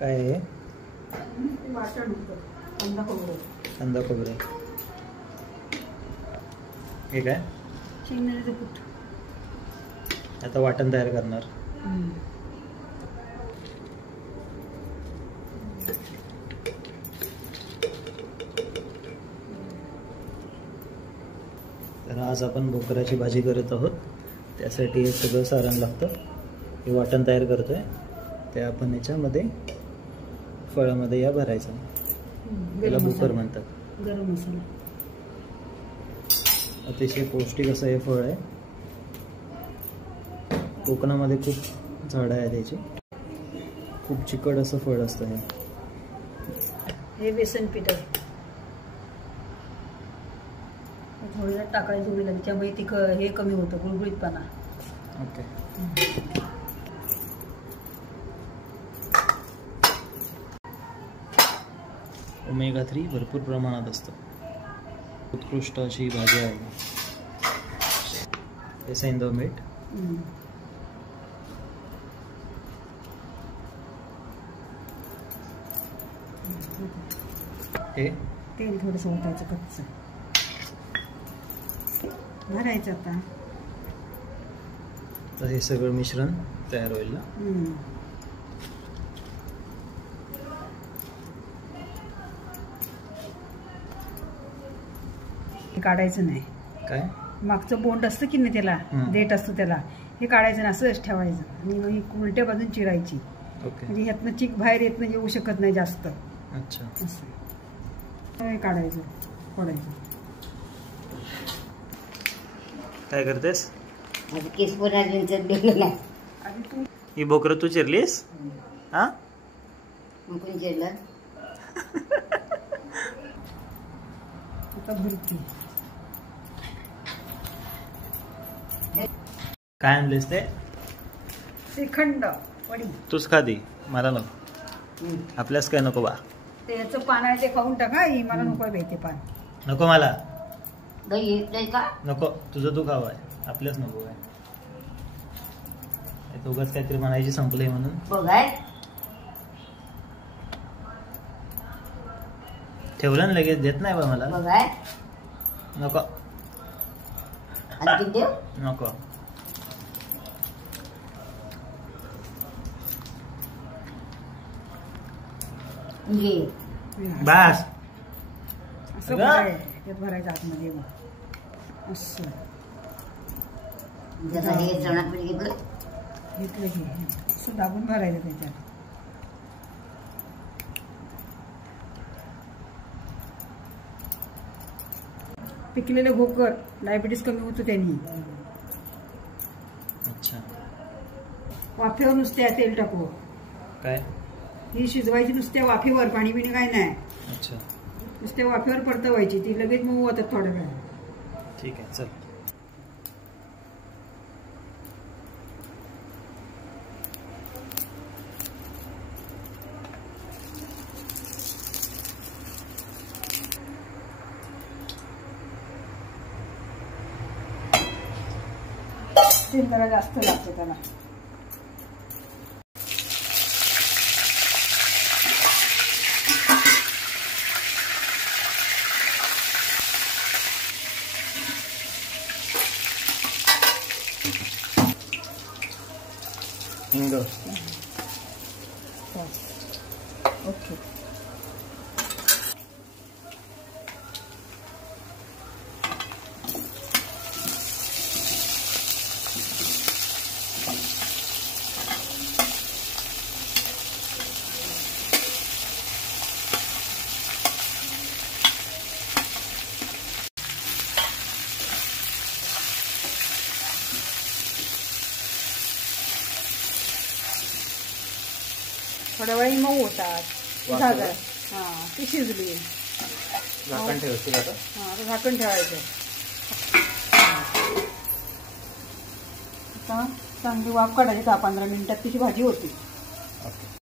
काय आहे? वाटण होतं कांदा खोबरं. कांदा खोबरं. हे काय? शेंगदाण्याचं कूट. आता वाटण तयार करणार. तर आज आपण भोकराची भाजी करत आहोत. त्यासाठी हे सगळं सारण लागतं. हे वाटण तयार करतोय ते आपण याच्यामध्ये फळामध्ये या भरायचं. त्याला भोकर म्हणतात. गरम मसाला. अतिशय पौष्टिक असं हे फळ आहे. कोकणामध्ये खूप झाडं आहे त्याची. खूप चिकट असं फळ असतं हे. हे बेसन पीठ आहे. थोडं टाकायचं उडीला त्याच्यामुळे ती हे कमी होतं गुळगुळीतपणा. ओके. ओमेगा 3 भरपूर प्रमाणात असतं. उत्कृष्ट अशी भाजी आहे. हे सैंधव मीठ. हे तेल थोडंसं ओतायचं कच्चं. भरायचं आता. तर हे सगळं मिश्रण तयार होईल ना. काढायचं नाही. काय? मागचं बोंड असतं की नाही त्याला, देठ असतं त्याला, हे काढायचं नाही. असंच ठेवायचं आणि मग उलट्या बाजून चिरायची. ओके. म्हणजे ह्यातनं चीक बाहेर येत नाही, येऊ शकत नाही जास्त. अच्छा. असं काढायचं फोडायचं. काय करतेस? केस पण अजून चढलेलं नाही. आधी तू ही भोकर तू चिरलीस? हा, मग कोण चिरलं? आता भरती. काय आणलेस ते? श्रीखंड वडी. तूच खादी, मला नको. आपल्यास काय नको बा. ते याचं पान आहे ते खाऊन टाका. ही मला नको भेटे पान. नको मला. दही येत का? नको, तुझं तू खाव आहे. आपल्याच नको आहे. उगाच काहीतरी म्हणायची संपलंय म्हणून. बघाय ठेवलं ना लगेच देत नाही बा मला. बघाय नको नको. बस असं भरायचं आतमध्ये. असं घेतलं की असं दाबून भरायचं त्याच्यात. पिकलेले भोकर डायबिटीस कमी होतो त्यांनी. अच्छा. वाफेवर नुसत्या तेल टाकू. काय? ही शिजवायची नुसत्या वाफेवर, पाणी बिणी काय नाही. अच्छा. नुसत्या वाफेवर परतवायची. ती लगेच मऊ होतात थोड्या वेळ. ठीक आहे, चल. तेल जरा जास्त लागतं त्याला. हिंग. ओके. थोड्या वेळी मऊ होतात. झाकण. हां, ती शिजली. झाकण ठेवायचं आता. हां, आता झाकण ठेवायचं. आता चांगली वाफ काढायची. 10-15 मिनिटात तिची भाजी होती. ओके.